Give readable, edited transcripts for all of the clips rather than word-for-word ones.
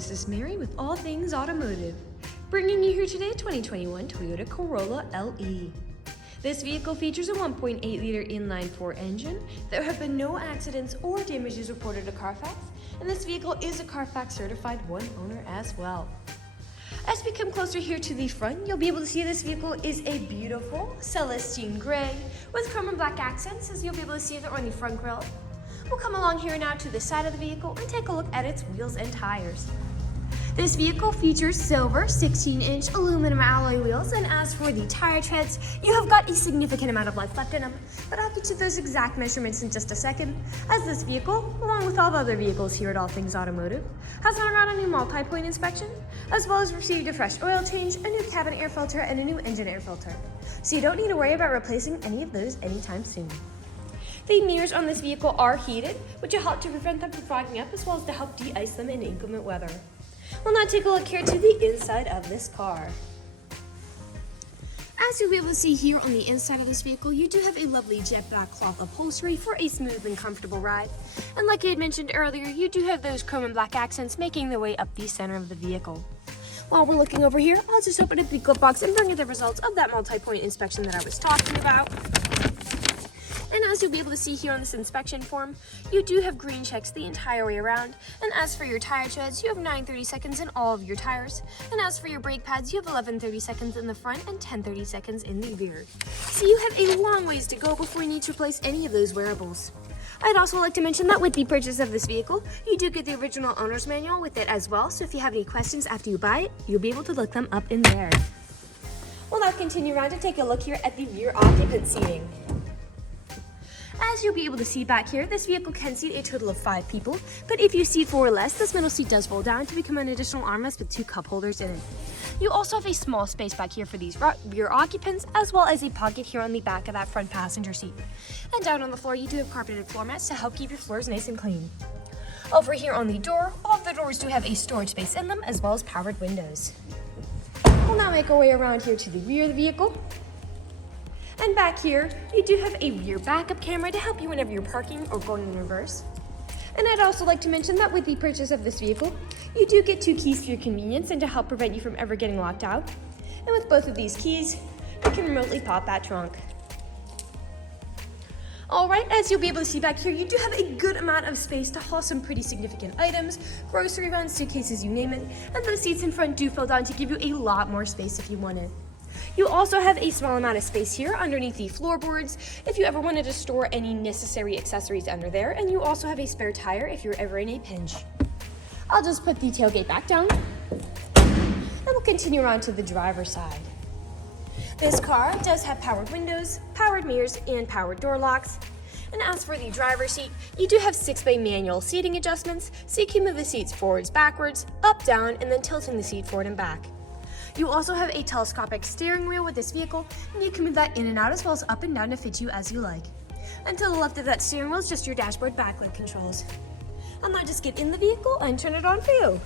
this is Mary with All Things Automotive, bringing you here today 2021 Toyota Corolla LE. This vehicle features a 1.8-liter inline-4 engine. There have been no accidents or damages reported to CARFAX, and this vehicle is a CARFAX certified one owner as well. As we come closer here to the front, you'll be able to see this vehicle is a beautiful Celestine gray with chrome and black accents, as you'll be able to see there on the front grille. We'll come along here now to the side of the vehicle and take a look at its wheels and tires. This vehicle features silver 16-inch aluminum alloy wheels, and as for the tire treads, you have got a significant amount of life left in them, but I'll get to those exact measurements in just a second, as this vehicle, along with all the other vehicles here at All Things Automotive, has undergone a new multi-point inspection, as well as received a fresh oil change, a new cabin air filter, and a new engine air filter. So you don't need to worry about replacing any of those anytime soon. The mirrors on this vehicle are heated, which will help to prevent them from fogging up, as well as to help de-ice them in inclement weather. We'll now take a look here to the inside of this car. As you'll be able to see here on the inside of this vehicle, you do have a lovely jet black cloth upholstery for a smooth and comfortable ride. And like I had mentioned earlier, you do have those chrome and black accents making their way up the center of the vehicle. While we're looking over here, I'll just open up the glove box and bring you the results of that multi-point inspection that I was talking about. And as you'll be able to see here on this inspection form, you do have green checks the entire way around. And as for your tire treads, you have 9/30 seconds in all of your tires. And as for your brake pads, you have 11/30 seconds in the front and 10/30 seconds in the rear. So you have a long ways to go before you need to replace any of those wearables. I'd also like to mention that with the purchase of this vehicle, you do get the original owner's manual with it as well. So if you have any questions after you buy it, you'll be able to look them up in there. We'll now continue around to take a look here at the rear occupant seating. As you'll be able to see back here, this vehicle can seat a total of 5 people, but if you seat 4 or less, this middle seat does fold down to become an additional armrest with 2 cup holders in it. You also have a small space back here for these rear occupants, as well as a pocket here on the back of that front passenger seat. And down on the floor, you do have carpeted floor mats to help keep your floors nice and clean. Over here on the door, all of the doors do have a storage space in them, as well as powered windows. We'll now make our way around here to the rear of the vehicle. And back here, you do have a rear backup camera to help you whenever you're parking or going in reverse. And I'd also like to mention that with the purchase of this vehicle, you do get 2 keys for your convenience and to help prevent you from ever getting locked out. And with both of these keys, you can remotely pop that trunk. Alright, as you'll be able to see back here, you do have a good amount of space to haul some pretty significant items, grocery runs, suitcases, you name it, and those seats in front do fold down to give you a lot more space if you want it. You also have a small amount of space here underneath the floorboards if you ever wanted to store any necessary accessories under there, and you also have a spare tire if you're ever in a pinch. I'll just put the tailgate back down, and we'll continue on to the driver's side. This car does have powered windows, powered mirrors, and powered door locks. And as for the driver's seat, you do have 6-way manual seating adjustments, so you can move the seats forwards, backwards, up, down, and then tilting the seat forward and back. You also have a telescopic steering wheel with this vehicle, and you can move that in and out as well as up and down to fit you as you like. And to the left of that steering wheel is just your dashboard backlight controls. I'll now just get in the vehicle and turn it on for you.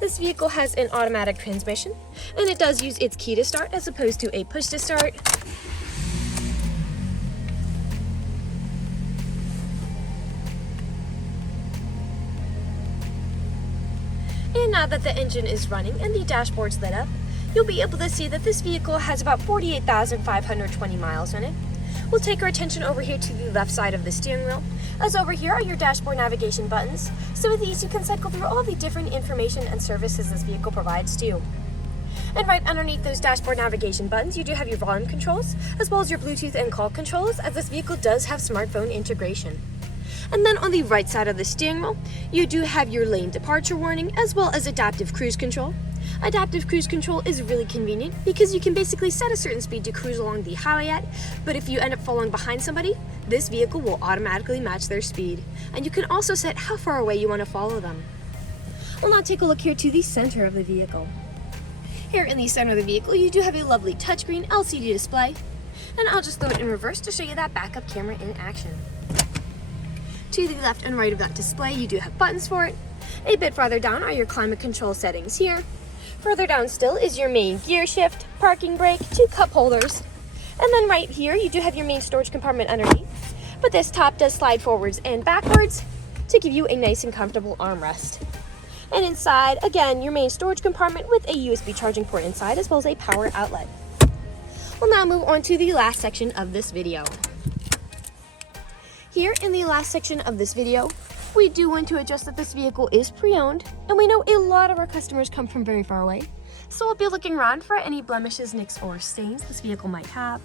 This vehicle has an automatic transmission, and it does use its key to start as opposed to a push to start. And now that the engine is running and the dashboard's lit up, you'll be able to see that this vehicle has about 48,520 miles on it. We'll take our attention over here to the left side of the steering wheel, as over here are your dashboard navigation buttons. So with these, you can cycle through all the different information and services this vehicle provides to you. And right underneath those dashboard navigation buttons, you do have your volume controls, as well as your Bluetooth and call controls, as this vehicle does have smartphone integration. And then on the right side of the steering wheel, you do have your lane departure warning, as well as adaptive cruise control. Adaptive cruise control is really convenient because you can basically set a certain speed to cruise along the highway at, but if you end up falling behind somebody, this vehicle will automatically match their speed. And you can also set how far away you want to follow them. We'll now take a look here to the center of the vehicle. Here in the center of the vehicle, you do have a lovely touchscreen LCD display, and I'll just throw it in reverse to show you that backup camera in action. To the left and right of that display, you do have buttons for it. A bit farther down are your climate control settings here. Further down still is your main gear shift, parking brake, 2 cup holders. And then right here, you do have your main storage compartment underneath. But this top does slide forwards and backwards. to give you a nice and comfortable armrest. And inside, again, your main storage compartment with a USB charging port inside as well as a power outlet. We'll now move on to the last section of this video. Here in the last section of this video, we do want to adjust that this vehicle is pre-owned, and we know a lot of our customers come from very far away, so we'll be looking around for any blemishes, nicks, or stains this vehicle might have.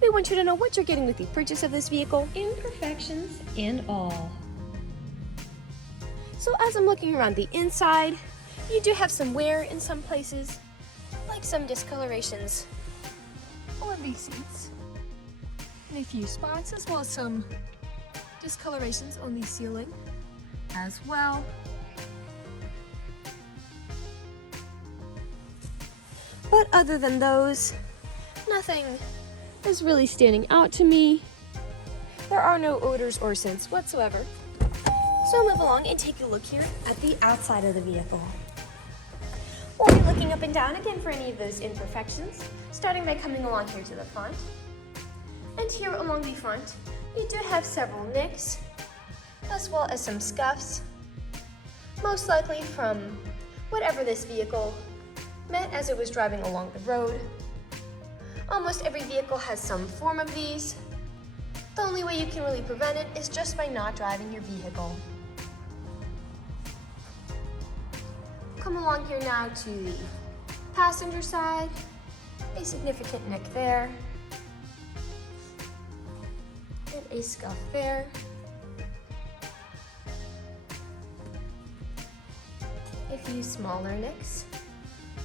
We want you to know what you're getting with the purchase of this vehicle, imperfections and all. So as I'm looking around the inside, you do have some wear in some places, like some discolorations on these seats, in a few spots, as well as some discolorations on the ceiling as well. But other than those, nothing is really standing out to me. There are no odors or scents whatsoever. So I'll move along and take a look here at the outside of the vehicle. We'll be looking up and down again for any of those imperfections, starting by coming along here to the front. And here along the front, you do have several nicks, as well as some scuffs, most likely from whatever this vehicle met as it was driving along the road. Almost every vehicle has some form of these. The only way you can really prevent it is just by not driving your vehicle. Come along here now to the passenger side. A significant nick there. And a scuff there. A few smaller nicks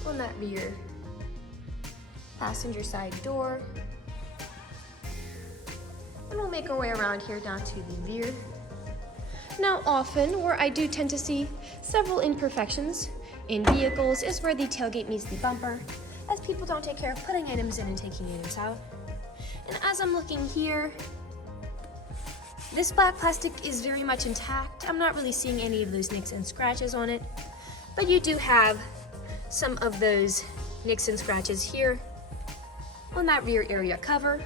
on that rear passenger side door. And we'll make our way around here down to the rear. Now often, where I do tend to see several imperfections in vehicles is where the tailgate meets the bumper, as people don't take care of putting items in and taking items out. And as I'm looking here, this black plastic is very much intact. I'm not really seeing any of those nicks and scratches on it, but you do have some of those nicks and scratches here on that rear area cover.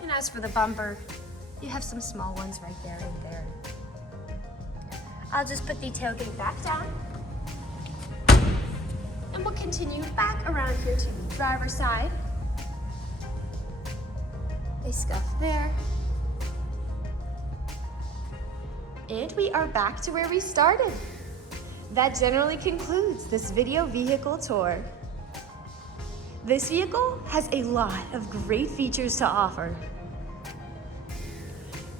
And as for the bumper, you have some small ones right there and there. I'll just put the tailgate back down. And we'll continue back around here to the driver's side. A scuff there. And we are back to where we started. That generally concludes this video vehicle tour. This vehicle has a lot of great features to offer.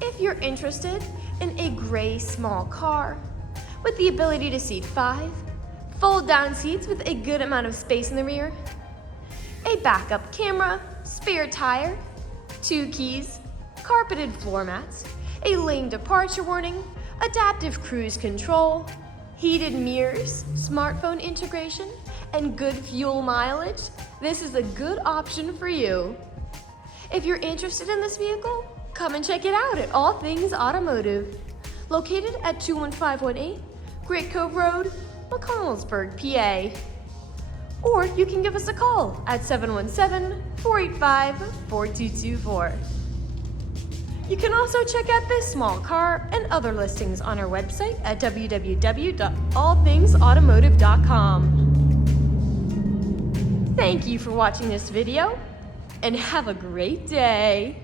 If you're interested in a gray small car with the ability to seat 5, fold down seats with a good amount of space in the rear, a backup camera, spare tire, 2 keys, carpeted floor mats, a lane departure warning, adaptive cruise control, heated mirrors, smartphone integration, and good fuel mileage, this is a good option for you. If you're interested in this vehicle, come and check it out at All Things Automotive, located at 21518 Gray Clearcoat Road, McConnellsburg, PA. Or you can give us a call at 717-485-4224. You can also check out this small car and other listings on our website at www.allthingsautomotive.com. Thank you for watching this video, and have a great day.